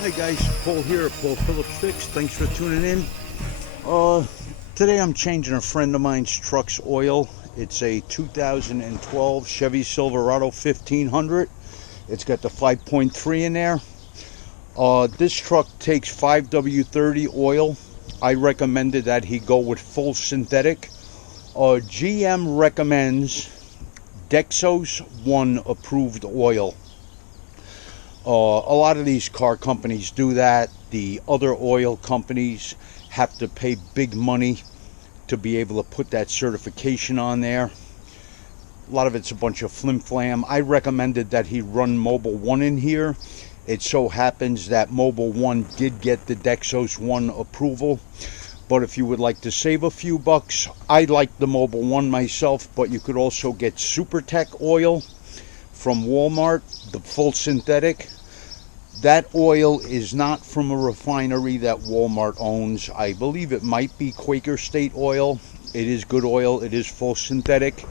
Hi guys, Paul here, Paul Phillips Fix. Thanks for tuning in. Today I'm changing a friend of mine's truck's oil. It's a 2012 Chevy Silverado 1500. It's got the 5.3 in there. This truck takes 5W30 oil. I recommended that he go with full synthetic. GM recommends Dexos 1 approved oil. A lot of these car companies do that. The other oil companies have to pay big money to be able to put that certification on there. A lot of it's a bunch of flim-flam. I recommended that he run Mobil 1 in here. It so happens that Mobil 1 did get the Dexos 1 approval. But if you would like to save a few bucks, I like the Mobil 1 myself, but you could also get SuperTech oil from Walmart, the full synthetic. That oil is not from a refinery that Walmart owns. I believe it might be Quaker State oil. It is good oil. It is full synthetic.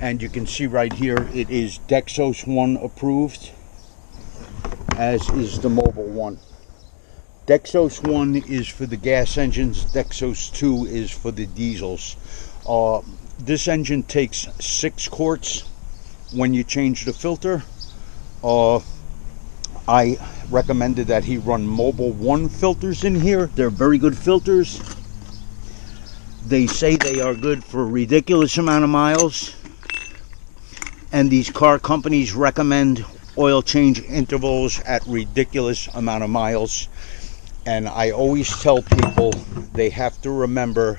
And you can see right here, it is Dexos 1 approved, as is the Mobil 1. Dexos 1 is for the gas engines. Dexos 2 is for the diesels. This engine takes 6 quarts when you change the filter. I recommended that he run Mobil 1 filters in here. They're very good filters. They say they are good for a ridiculous amount of miles. And these car companies recommend oil change intervals at ridiculous amount of miles. And I always tell people they have to remember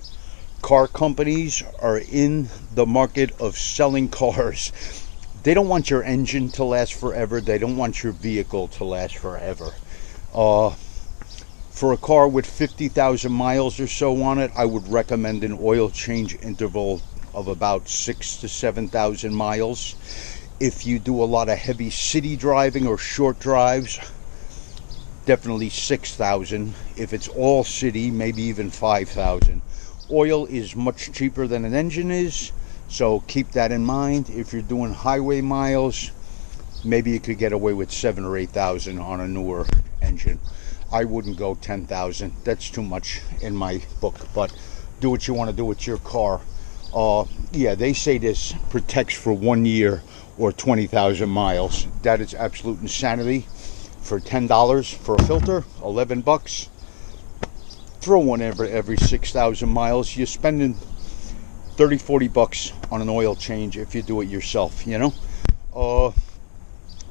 car companies are in the market of selling cars. They don't want your engine to last forever. They don't want your vehicle to last forever. For a car with 50,000 miles or so on it, I would recommend an oil change interval of about 6,000 to 7,000 miles. If you do a lot of heavy city driving or short drives, definitely 6,000. If it's all city, maybe even 5,000. Oil is much cheaper than an engine is. So keep that in mind. If you're doing highway miles, maybe you could get away with 7,000 or 8,000 on a newer engine. I wouldn't go 10,000. That's too much in my book. But do what you want to do with your car. Yeah, they say this protects for 1 year or 20,000 miles. That is absolute insanity. For $10 for a filter, 11 bucks. Throw one every 6,000 miles. You're spending 30-40 bucks on an oil change if you do it yourself, you know.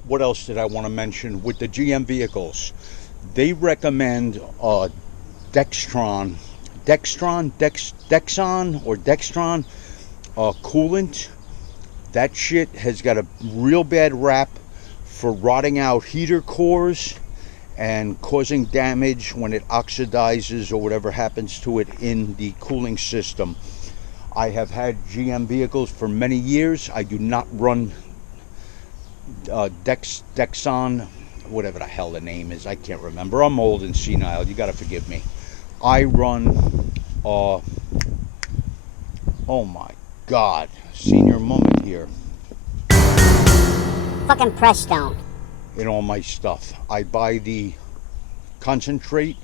What else did I want to mention? With the GM vehicles, they recommend Dexon coolant. That shit has got a real bad rap for rotting out heater cores and causing damage when it oxidizes or whatever happens to it in the cooling system. I have had GM vehicles for many years. I do not run Dexon, whatever the hell the name is. I can't remember. I'm old and senile. You gotta forgive me. I run, oh my God, senior moment here. Fucking Prestone. In all my stuff. I buy the concentrate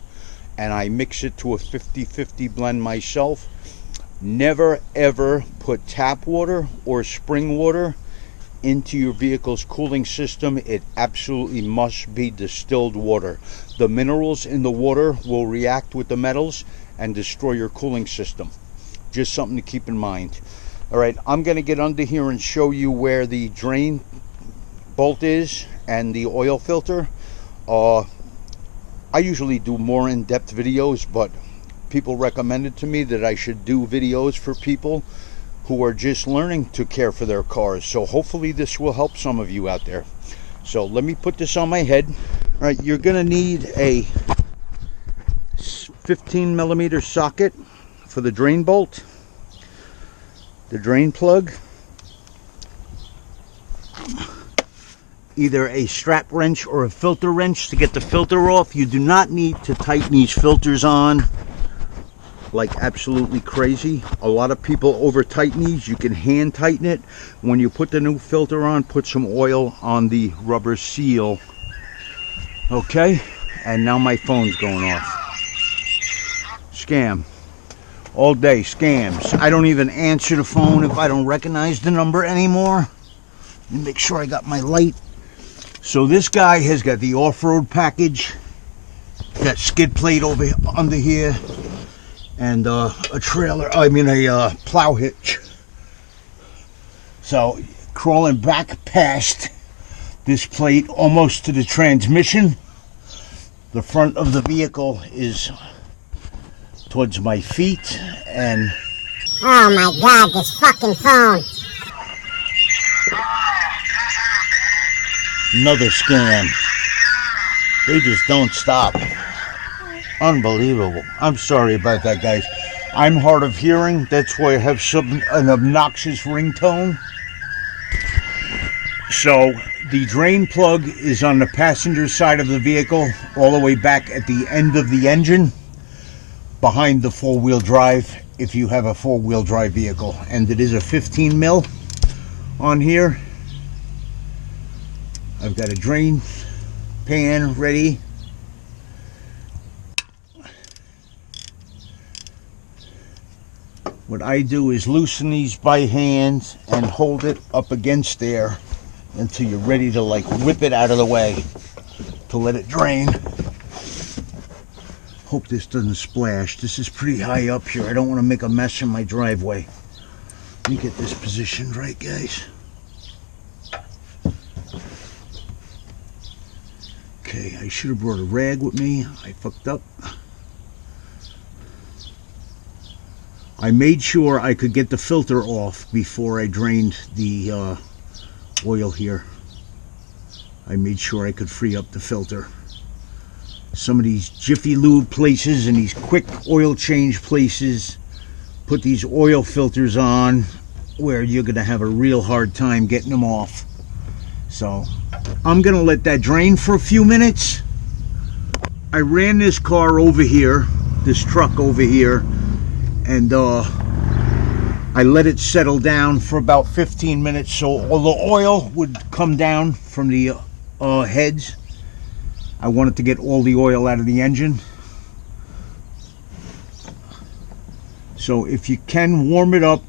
and I mix it to a 50-50 blend myself. Never ever put tap water or spring water into your vehicle's cooling system. It absolutely must be distilled water. The minerals in the water will react with the metals and destroy your cooling system. Just something to keep in mind. All right, I'm going to get under here and show you where the drain bolt is and the oil filter. I usually do more in-depth videos, but people recommended to me that I should do videos for people who are just learning to care for their cars. So hopefully this will help some of you out there. So let me put this on my head. All right, you're gonna need a 15mm socket for the drain bolt, the drain plug, either a strap wrench or a filter wrench to get the filter off. You do not need to tighten these filters on like absolutely crazy. A lot of people over tighten these. You can hand tighten it. When you put the new filter on, put some oil on the rubber seal. Okay, and now my phone's going off. Scam. All day, scams. I don't even answer the phone if I don't recognize the number anymore. Let me make sure I got my light. So this guy has got the off-road package, got skid plate over under here, and a plow hitch. So crawling back past this plate almost to the transmission. The front of the vehicle is towards my feet, and oh my god, this fucking phone. Another scam. They just don't stop. Unbelievable. I'm sorry about that, guys. I'm hard of hearing. That's why I have an obnoxious ringtone. So the drain plug is on the passenger side of the vehicle, all the way back at the end of the engine, behind the four-wheel drive, if you have a four-wheel drive vehicle. And it is a 15 mil on here. I've got a drain pan ready. What I do is loosen these by hand and hold it up against there until you're ready to like whip it out of the way to let it drain. Hope this doesn't splash. This is pretty high up here. I don't want to make a mess in my driveway. Let me get this positioned right, guys. Okay, I should have brought a rag with me. I fucked up. I made sure I could get the filter off before I drained the oil here. I made sure I could free up the filter. Some of these Jiffy Lube places and these quick oil change places put these oil filters on where you're going to have a real hard time getting them off. So I'm going to let that drain for a few minutes. I ran this car over here, this truck over here, and I let it settle down for about 15 minutes so all the oil would come down from the heads. I wanted to get all the oil out of the engine. So if you can, warm it up,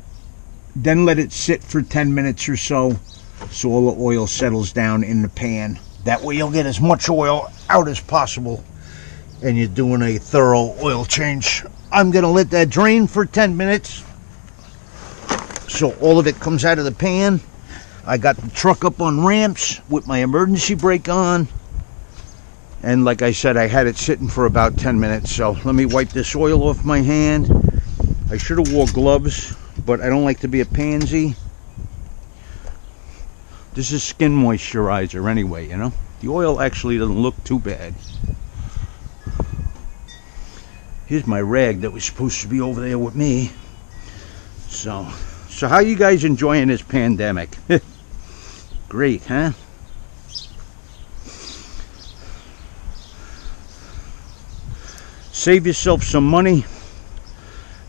then let it sit for 10 minutes or so all the oil settles down in the pan. That way you'll get as much oil out as possible and you're doing a thorough oil change. I'm going to let that drain for 10 minutes so all of it comes out of the pan. I got the truck up on ramps with my emergency brake on. And like I said, I had it sitting for about 10 minutes. So let me wipe this oil off my hand. I should have wore gloves, but I don't like to be a pansy. This is skin moisturizer anyway, you know. The oil actually doesn't look too bad. Here's my rag that was supposed to be over there with me. So how you guys enjoying this pandemic? Great, huh? Save yourself some money.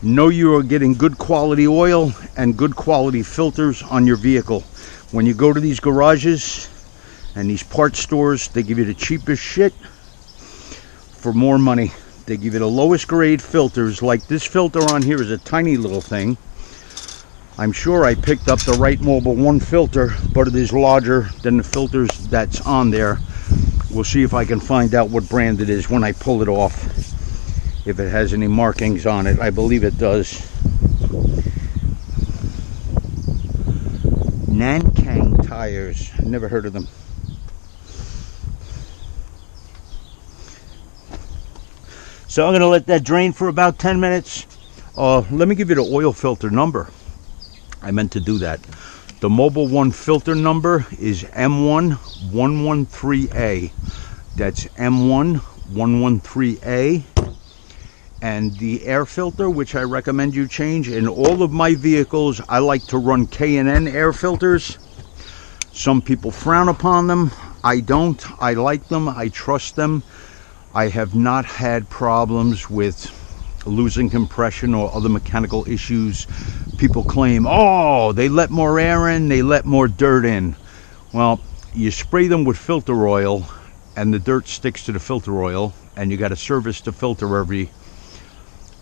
Know you are getting good quality oil and good quality filters on your vehicle. When you go to these garages and these parts stores, they give you the cheapest shit for more money. They give you the lowest grade filters. Like this filter on here is a tiny little thing. I'm sure I picked up the right Mobil 1 filter, but it is larger than the filters that's on there. We'll see if I can find out what brand it is when I pull it off. If it has any markings on it. I believe it does. Nankang tires. Never heard of them. So I'm going to let that drain for about 10 minutes. Let me give you the oil filter number. I meant to do that. The Mobil 1 filter number is M1113A. That's M1113A. And the air filter, which I recommend you change in all of my vehicles, I like to run K&N air filters. Some people frown upon them. I don't. I like them. I trust them. I have not had problems with losing compression or other mechanical issues. People claim, oh, they let more air in, they let more dirt in. Well, you spray them with filter oil and the dirt sticks to the filter oil, and you got to service the filter every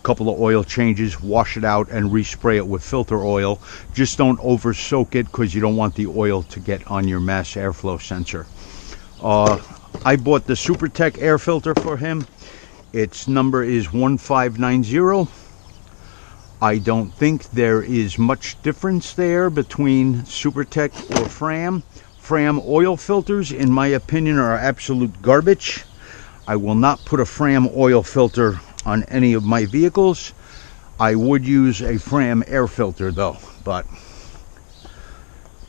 couple of oil changes, wash it out, and respray it with filter oil. Just don't over soak it, because you don't want the oil to get on your mass airflow sensor. I bought the SuperTech air filter for him. Its number is 1590. I don't think there is much difference there between SuperTech or Fram. Fram oil filters, in my opinion, are absolute garbage. I will not put a Fram oil filter on any of my vehicles. I would use a Fram air filter though, but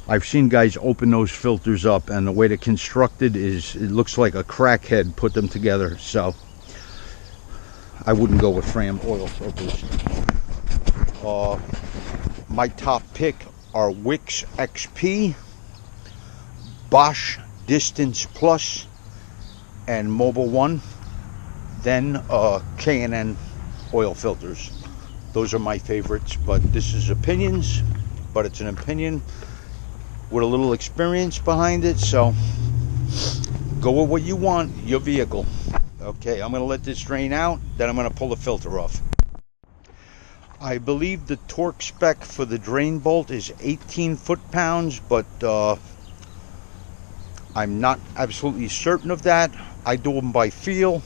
I've seen guys open those filters up, and the way they're constructed is, it looks like a crackhead put them together. So I wouldn't go with Fram oil filters. My top pick are Wix XP, Bosch Distance Plus, and Mobile One. Then K&N oil filters. Those are my favorites, but this is opinions, but it's an opinion with a little experience behind it, so go with what you want, your vehicle. Okay, I'm going to let this drain out, then I'm going to pull the filter off. I believe the torque spec for the drain bolt is 18 foot-pounds, but I'm not absolutely certain of that. I do them by feel.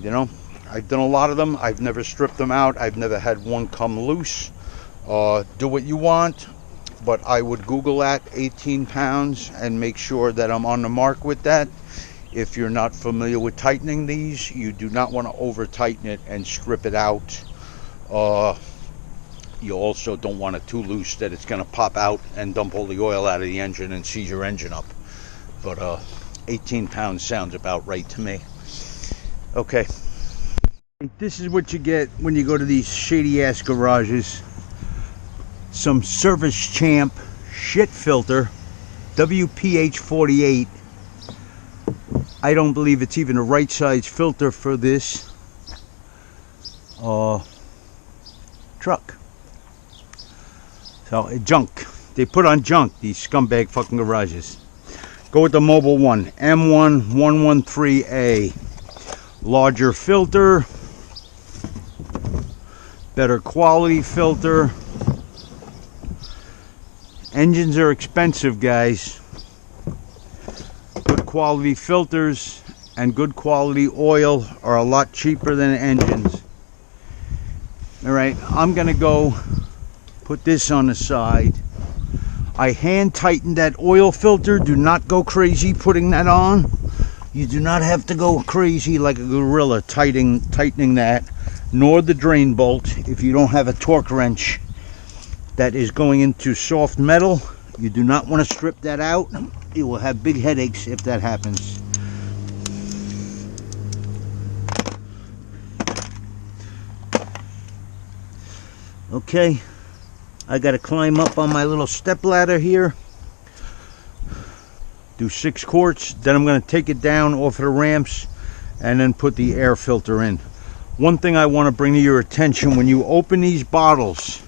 You know, I've done a lot of them. I've never stripped them out. I've never had one come loose. Do what you want, but I would Google that 18 pounds and make sure that I'm on the mark with that. If you're not familiar with tightening these, you do not want to over tighten it and strip it out. You also don't want it too loose that it's going to pop out and dump all the oil out of the engine and seize your engine up. But 18 pounds sounds about right to me. Okay, this is what you get when you go to these shady ass garages. Some Service Champ shit filter, WPH48. I don't believe it's even a right size filter for this truck. So junk. They put on junk, these scumbag fucking garages. Go with the Mobile One, M1113A. Larger filter, better quality filter. Engines are expensive, guys. Good quality filters and good quality oil are a lot cheaper than engines. Alright, I'm gonna go put this on the side. I hand tightened that oil filter. Do not go crazy putting that on. You do not have to go crazy like a gorilla tightening that, nor the drain bolt. If you don't have a torque wrench that is going into soft metal, you do not want to strip that out. You will have big headaches if that happens. Okay, I got to climb up on my little step ladder here. Do 6 quarts, then I'm going to take it down off of the ramps and then put the air filter in. One thing I want to bring to your attention: when you open these bottles,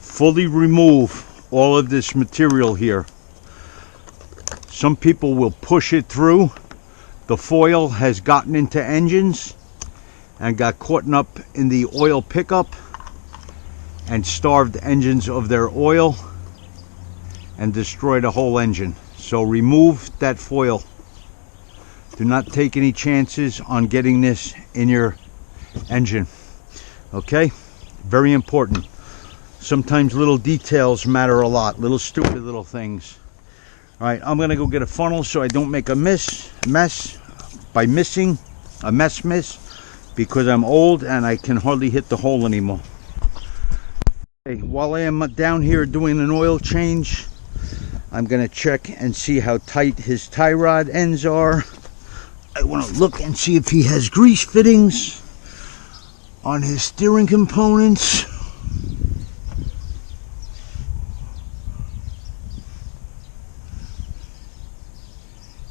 fully remove all of this material here. Some people will push it through. The foil has gotten into engines and got caught up in the oil pickup and starved engines of their oil and destroyed a whole engine. So remove that foil. Do not take any chances on getting this in your engine. Okay? Very important. Sometimes little details matter a lot. Little stupid little things. Alright, I'm going to go get a funnel so I don't make a mess by missing a mess because I'm old and I can hardly hit the hole anymore. Okay, while I am down here doing an oil change, I'm going to check and see how tight his tie rod ends are. I want to look and see if he has grease fittings on his steering components.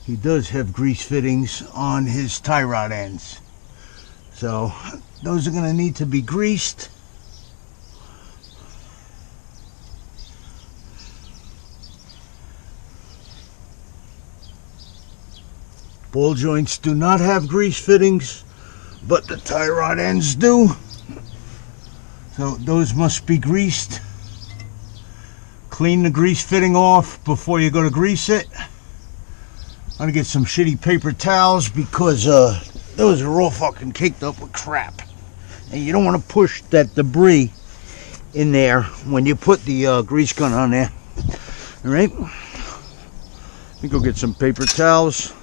He does have grease fittings on his tie rod ends. So those are going to need to be greased. Ball joints do not have grease fittings, but the tie rod ends do. So those must be greased. Clean the grease fitting off before you go to grease it. I'm gonna get some shitty paper towels because those are all fucking caked up with crap. And you don't want to push that debris in there when you put the grease gun on there. All right? Let me go get some paper towels.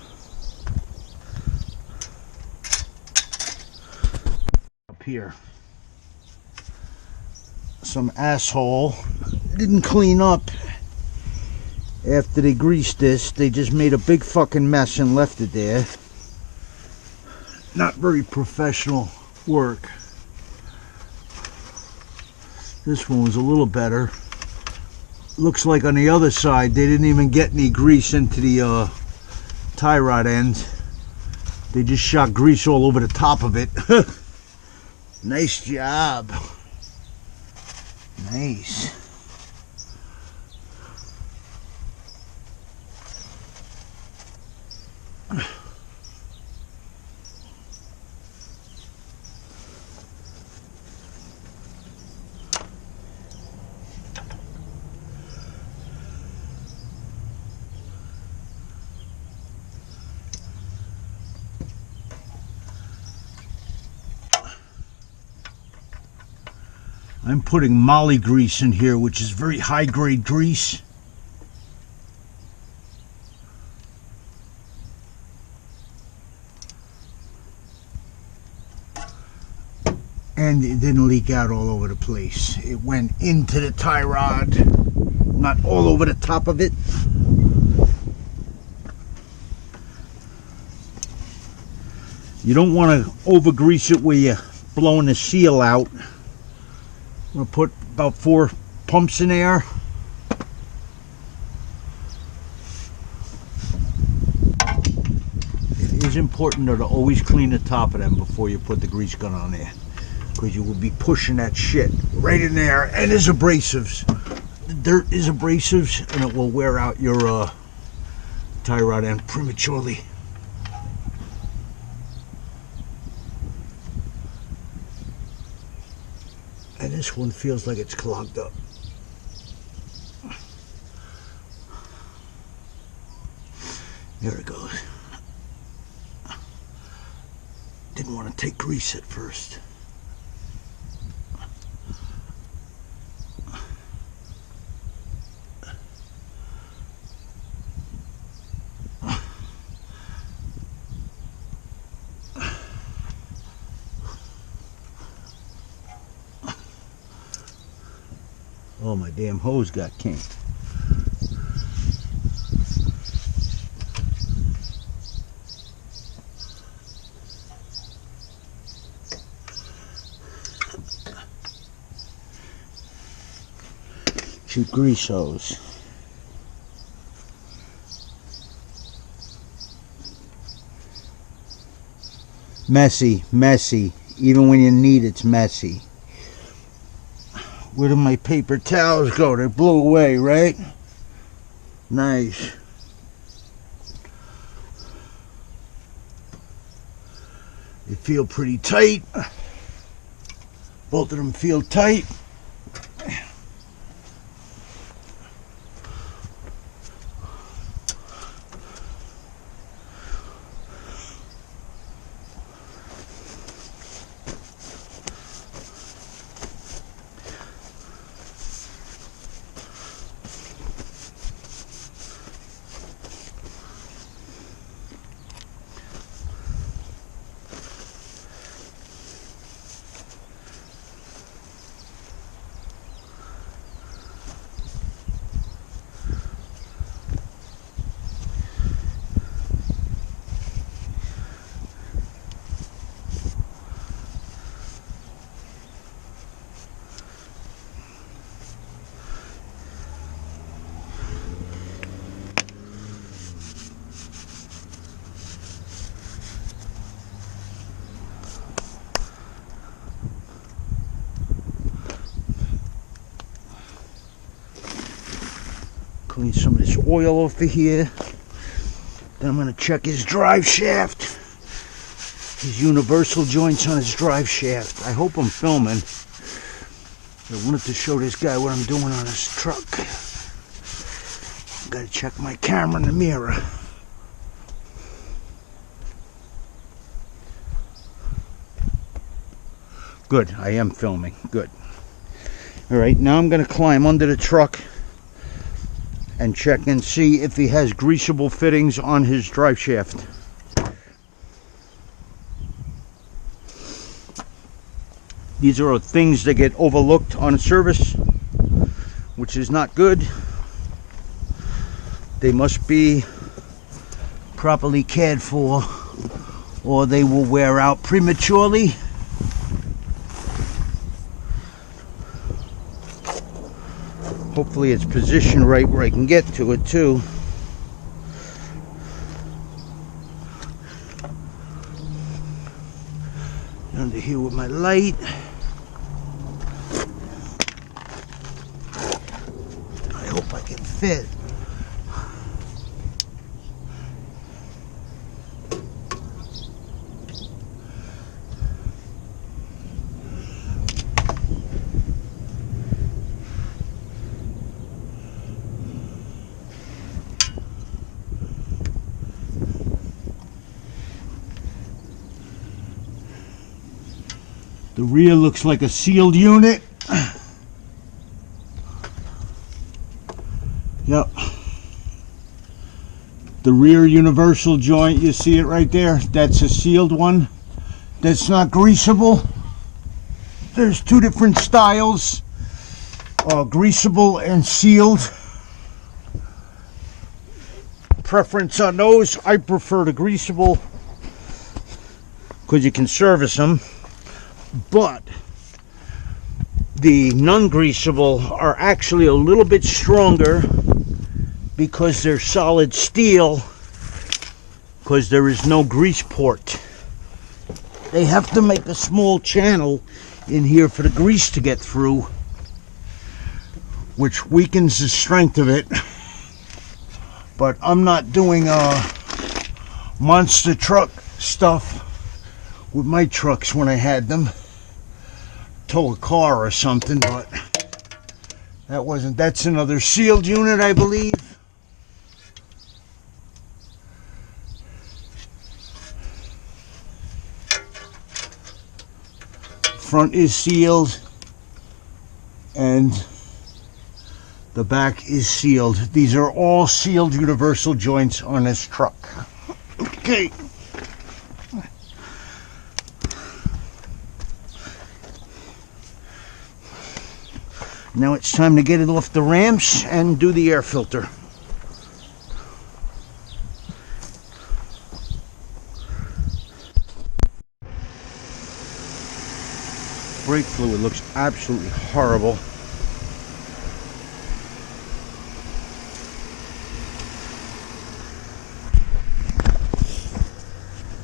Up here. Some asshole didn't clean up after they greased this. They just made a big fucking mess and left it there. Not very professional work. This one was a little better. Looks like on the other side they didn't even get any grease into the tie rod end. They just shot grease all over the top of it. Nice job. Nice. I'm putting moly grease in here, which is very high grade grease. And it didn't leak out all over the place. It went into the tie rod, not all over the top of it. You don't want to over grease it where you're blowing the seal out. I'm going to put about 4 pumps in there. It is important though to always clean the top of them before you put the grease gun on there, because you will be pushing that shit right in there. And there's abrasives. The dirt is abrasives and it will wear out your tie rod end prematurely. And this one feels like it's clogged up. There it goes. Didn't want to take grease at first. Oh, my damn hose got kinked. Cheap grease hose. Messy, messy. Even when you need it's messy. Where did my paper towels go? They blew away, right? Nice. They feel pretty tight. Both of them feel tight. Clean some of this oil off of here. Then I'm going to check his drive shaft. His universal joints on his drive shaft. I hope I'm filming. I wanted to show this guy what I'm doing on his truck. Got to check my camera in the mirror. Good, I am filming. Good. Alright, now I'm going to climb under the truck and check and see if he has greasable fittings on his drive shaft. These are things that get overlooked on service, which is not good. They must be properly cared for, or they will wear out prematurely. Hopefully it's positioned right where I can get to it too. Under here with my light. I hope I can fit. The rear looks like a sealed unit. Yep. The rear universal joint, you see it right there? That's a sealed one. That's not greasable. There's two different styles. Greasable and sealed. Preference on those. I prefer the greasable because you can service them. But the non-greasable are actually a little bit stronger because they're solid steel, because there is no grease port. They have to make a small channel in here for the grease to get through, which weakens the strength of it. But I'm not doing monster truck stuff with my trucks when I had them. Tow a car or something, but that's another sealed unit, I believe. Front is sealed and the back is sealed. These are all sealed universal joints on this truck. Okay. Now it's time to get it off the ramps and do the air filter. Brake fluid looks absolutely horrible.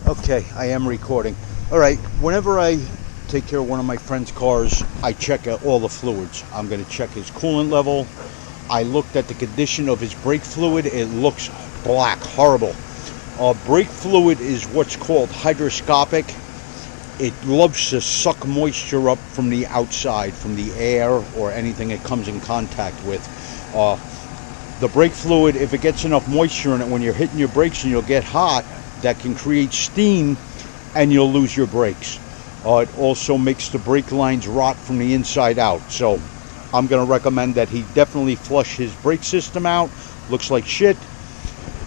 Okay, I am recording. All right, whenever I take care of one of my friend's cars, I check out all the fluids. I'm going to check his coolant level. I looked at the condition of his brake fluid. It looks black, horrible. Brake fluid is what's called hygroscopic. It loves to suck moisture up from the outside, from the air or anything it comes in contact with. The brake fluid, if it gets enough moisture in it when you're hitting your brakes and you'll get hot, that can create steam and you'll lose your brakes. It also makes the brake lines rot from the inside out. So I'm going to recommend that he definitely flush his brake system out. Looks like shit.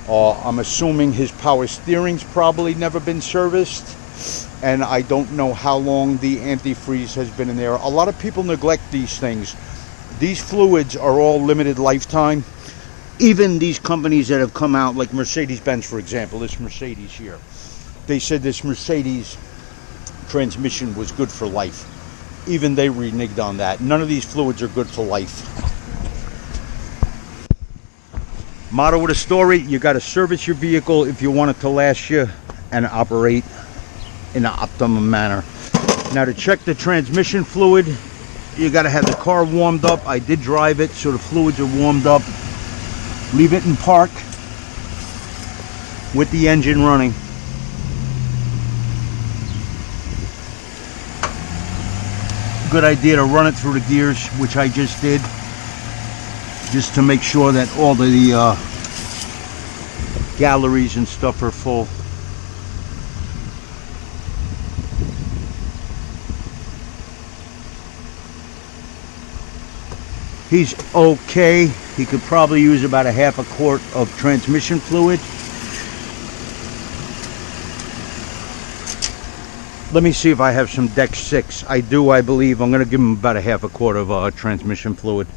I'm assuming his power steering's probably never been serviced. And I don't know how long the antifreeze has been in there. A lot of people neglect these things. These fluids are all limited lifetime. Even these companies that have come out, like Mercedes-Benz, for example, this Mercedes here. They said this Mercedes transmission was good for life. Even they reneged on that. None of these fluids are good for life. Motto of the story, you got to service your vehicle if you want it to last you and operate in an optimum manner. Now, to check the transmission fluid, you got to have the car warmed up. I did drive it, so the fluids are warmed up. Leave it in park. with the engine running. Good idea to run it through the gears, which I just did, just to make sure that all the galleries and stuff are full. He's okay. He could probably use about a half a quart of transmission fluid. Let me see if I have some Dex 6. I do, I believe. I'm going to give him about a half a quart of transmission fluid.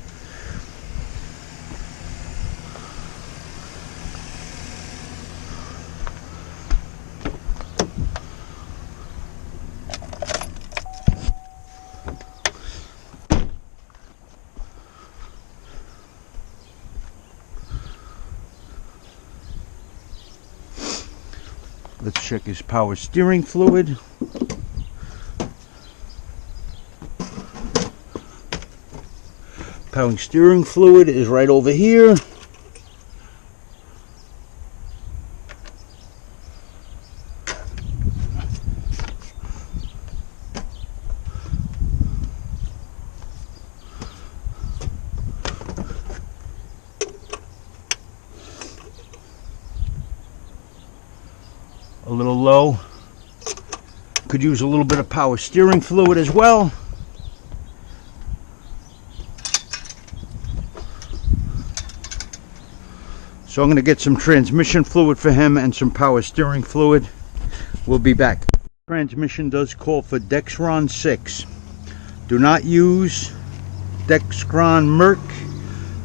Let's check his power steering fluid. Power steering fluid is right over here. A little low. Could use a little bit of power steering fluid as well. So I'm going to get some transmission fluid for him and some power steering fluid. We'll be back. Transmission does call for Dexron 6. Do not use Dexron Merc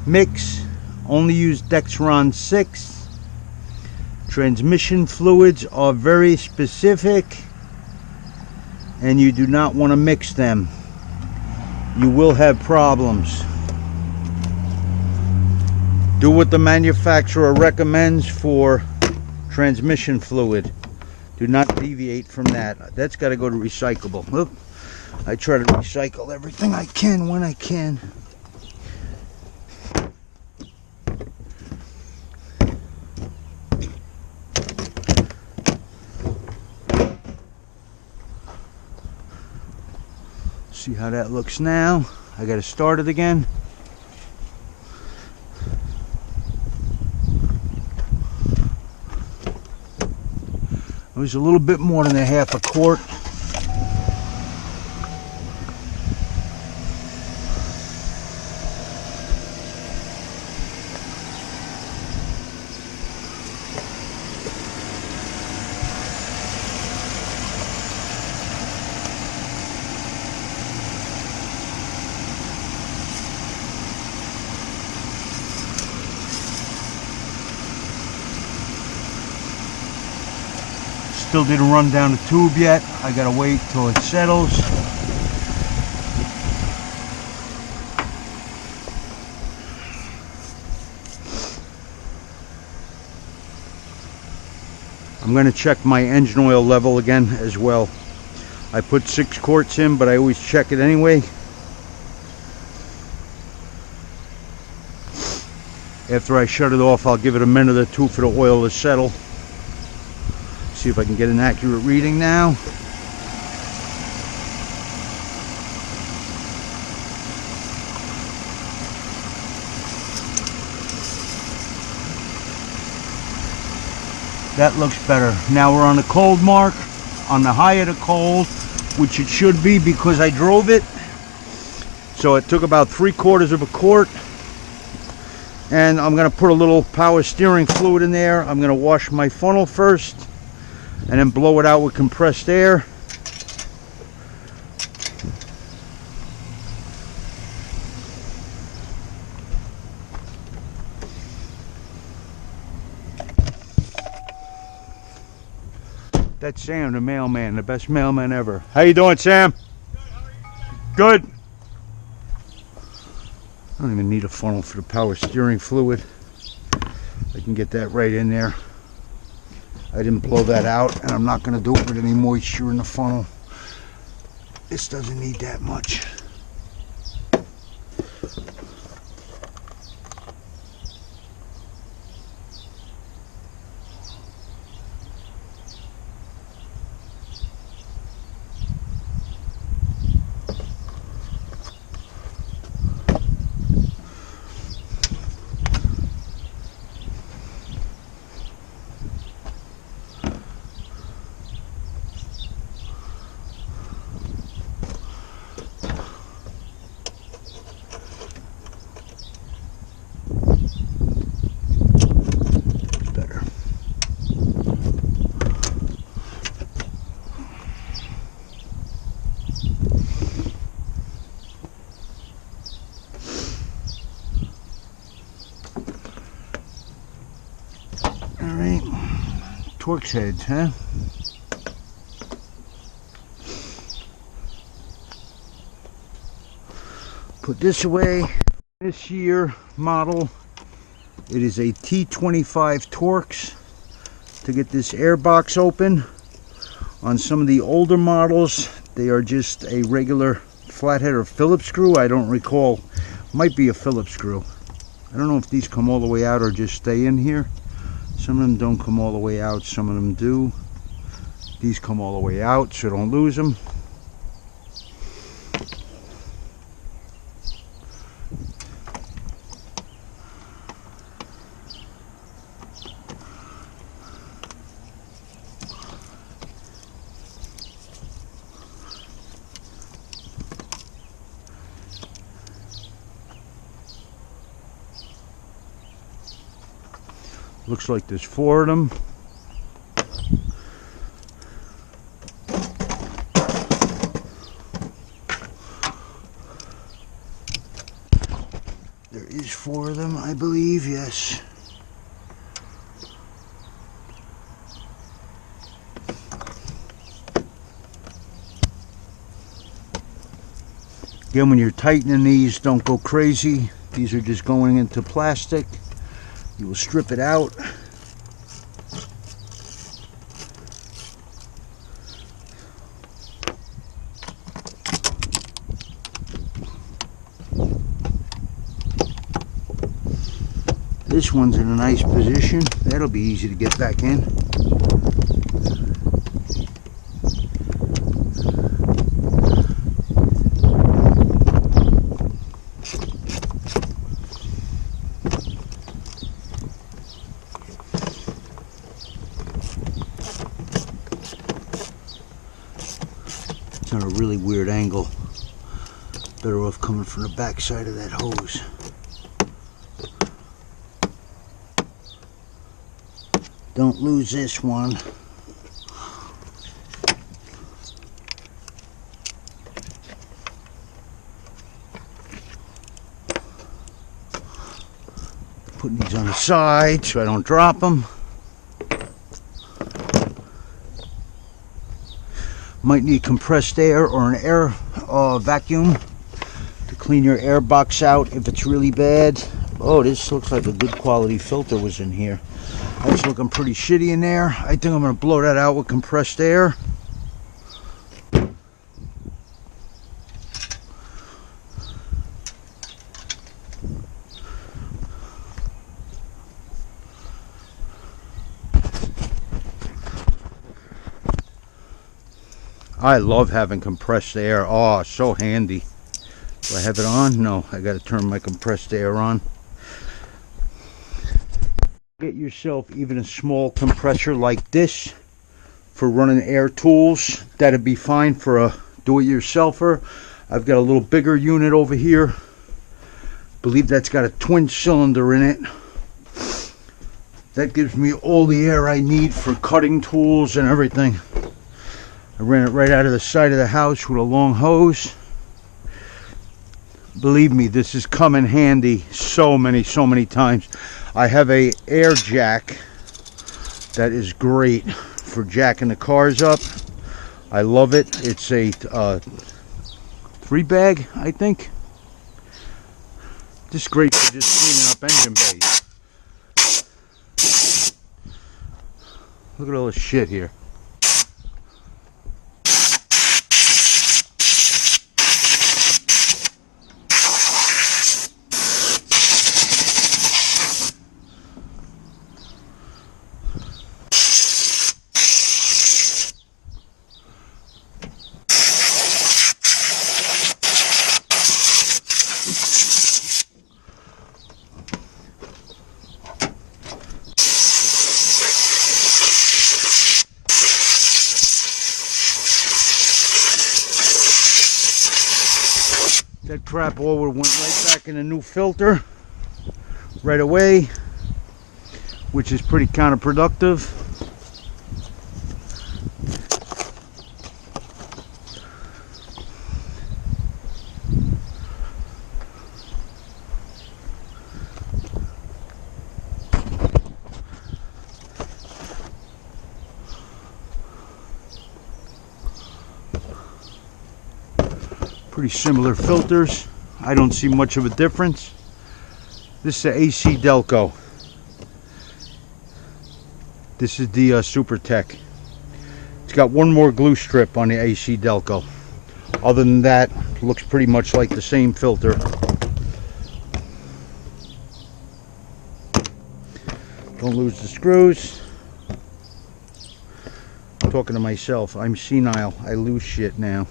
mix. Only use Dexron 6. Transmission fluids are very specific, and you do not want to mix them. You will have problems. Do what the manufacturer recommends for transmission fluid. Do not deviate from that. That's got to go to recyclable. Oop. I try to recycle everything I can when I can. See how that looks now. I got to start it again. It was a little bit more than a half a quart. Still didn't run down the tube yet. I gotta wait till it settles. I'm gonna check my engine oil level again as well. I put 6 quarts in, but I always check it anyway. After I shut it off, I'll give it a minute or two for the oil to settle. See if I can get an accurate reading now. That looks better. Now we're on the cold mark, on the high of the cold, which it should be because I drove it. So it took about 3/4 of a quart. And I'm going to put a little power steering fluid in there. I'm going to wash my funnel first and then blow it out with compressed air. That's Sam, the mailman, the best mailman ever. How you doing, Sam? Good. I don't even need a funnel for the power steering fluid. I can get that right in there. I didn't blow that out, and I'm not going to do it with any moisture in the funnel. This doesn't need that much. Torx heads, huh? Put this away. This year model, it is a T25 Torx. To get this air box open, on some of the older models, they are just a regular flathead or Phillips screw. I don't recall. Might be a Phillips screw. I don't know if these come all the way out or just stay in here. Some of them don't come all the way out, some of them do. These come all the way out, so don't lose them. Looks like there's 4 of them. There is 4 of them, I believe, yes. Again, when you're tightening these, don't go crazy. These are just going into plastic. You will strip it out. This one's in a nice position. That'll be easy to get back in. On a really weird angle. Better off coming from the back side of that hose. Don't lose this one. Putting these on the side so I don't drop them. Might need compressed air or an air vacuum to clean your air box out if it's really bad. Oh, this looks like a good quality filter was in here. That's looking pretty shitty in there. I think I'm going to blow that out with compressed air. I love having compressed air. Oh, so handy. Do I have it on? No, I got to turn my compressed air on. Get yourself even a small compressor like this for running air tools. That'd be fine for a do-it-yourselfer. I've got a little bigger unit over here. Believe that's got a twin cylinder in it. That gives me all the air I need for cutting tools and everything. I ran it right out of the side of the house with a long hose. Believe me, this has come in handy so many times. I have a air jack that is great for jacking the cars up. I love it. It's a 3-bag, I think. Just great for just cleaning up engine bays. Look at all this shit here. That crap all went right back in the new filter right away, which is pretty counterproductive. Pretty similar filters. I don't see much of a difference. This is the AC Delco. This is the Super Tech. It's got one more glue strip on the AC Delco. Other than that, looks pretty much like the same filter. Don't lose the screws. I'm talking to myself. I'm senile. I lose shit now.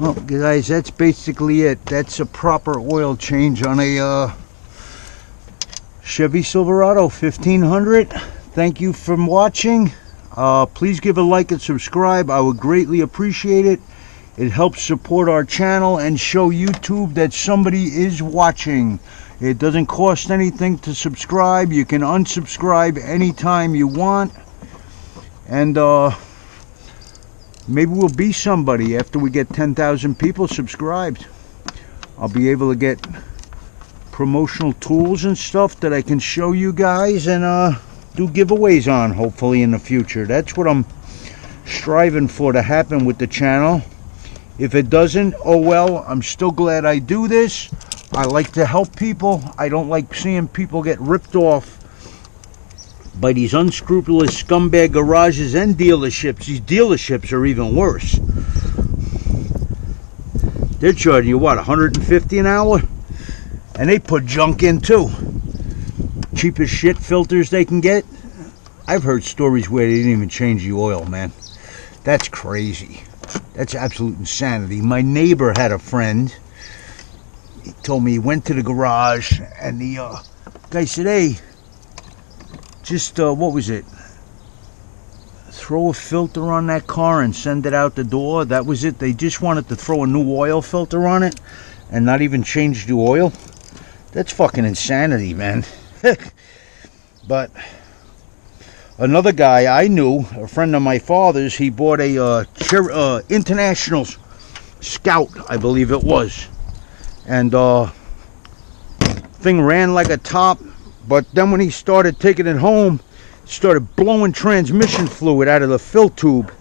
Well, guys, that's basically it. That's a proper oil change on a Chevy Silverado 1500. Thank you for watching. Please give a like and subscribe. I would greatly appreciate it. It helps support our channel and show YouTube that somebody is watching. It doesn't cost anything to subscribe. You can unsubscribe anytime you want. And maybe we'll be somebody after we get 10,000 people subscribed. I'll be able to get promotional tools and stuff that I can show you guys and do giveaways on, hopefully, in the future. That's what I'm striving for to happen with the channel. If it doesn't, oh well, I'm still glad I do this. I like to help people. I don't like seeing people get ripped off by these unscrupulous scumbag garages and dealerships. These dealerships are even worse. They're charging you, what, $150 an hour? And they put junk in too. Cheapest shit filters they can get. I've heard stories where they didn't even change the oil, man. That's crazy. That's absolute insanity. My neighbor had a friend. He told me he went to the garage and the guy said, hey, just, what was it? Throw a filter on that car and send it out the door. That was it. They just wanted to throw a new oil filter on it and not even change the oil. That's fucking insanity, man. But another guy I knew, a friend of my father's, he bought a International Scout, I believe it was. And thing ran like a top. But then when he started taking it home, it started blowing transmission fluid out of the fill tube.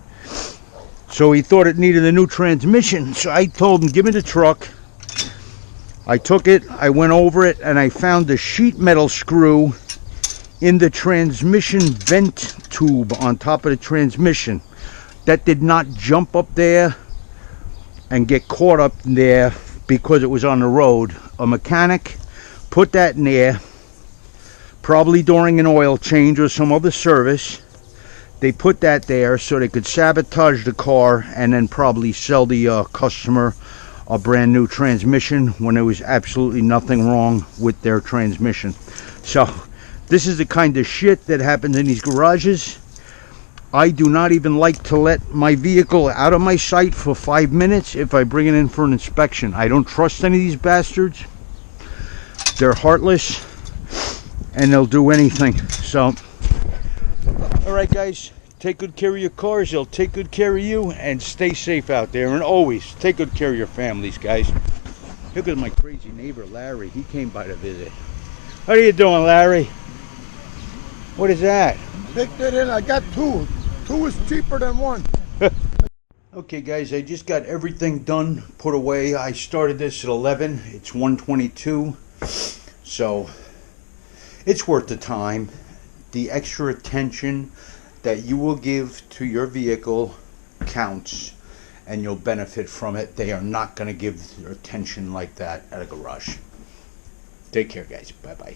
So he thought it needed a new transmission. So I told him, give me the truck. I took it, I went over it, and I found the sheet metal screw in the transmission vent tube on top of the transmission. That did not jump up there and get caught up in there because it was on the road. A mechanic put that in there, probably during an oil change or some other service. They put that there so they could sabotage the car and then probably sell the customer a brand new transmission when there was absolutely nothing wrong with their transmission. So this is the kind of shit that happens in these garages. I do not even like to let my vehicle out of my sight for 5 minutes if I bring it in for an inspection. I don't trust any of these bastards. They're heartless and they'll do anything. So, all right, guys, take good care of your cars. They'll take good care of you, and stay safe out there. And always take good care of your families, guys. Look at my crazy neighbor Larry. He came by to visit. How are you doing, Larry? What is that? Picked it in. I got two. Two is cheaper than one. Okay, guys, I just got everything done, put away. I started this at 11. It's 1:22. So it's worth the time. The extra attention that you will give to your vehicle counts, and you'll benefit from it. They are not going to give their attention like that at a garage. Take care, guys. Bye-bye.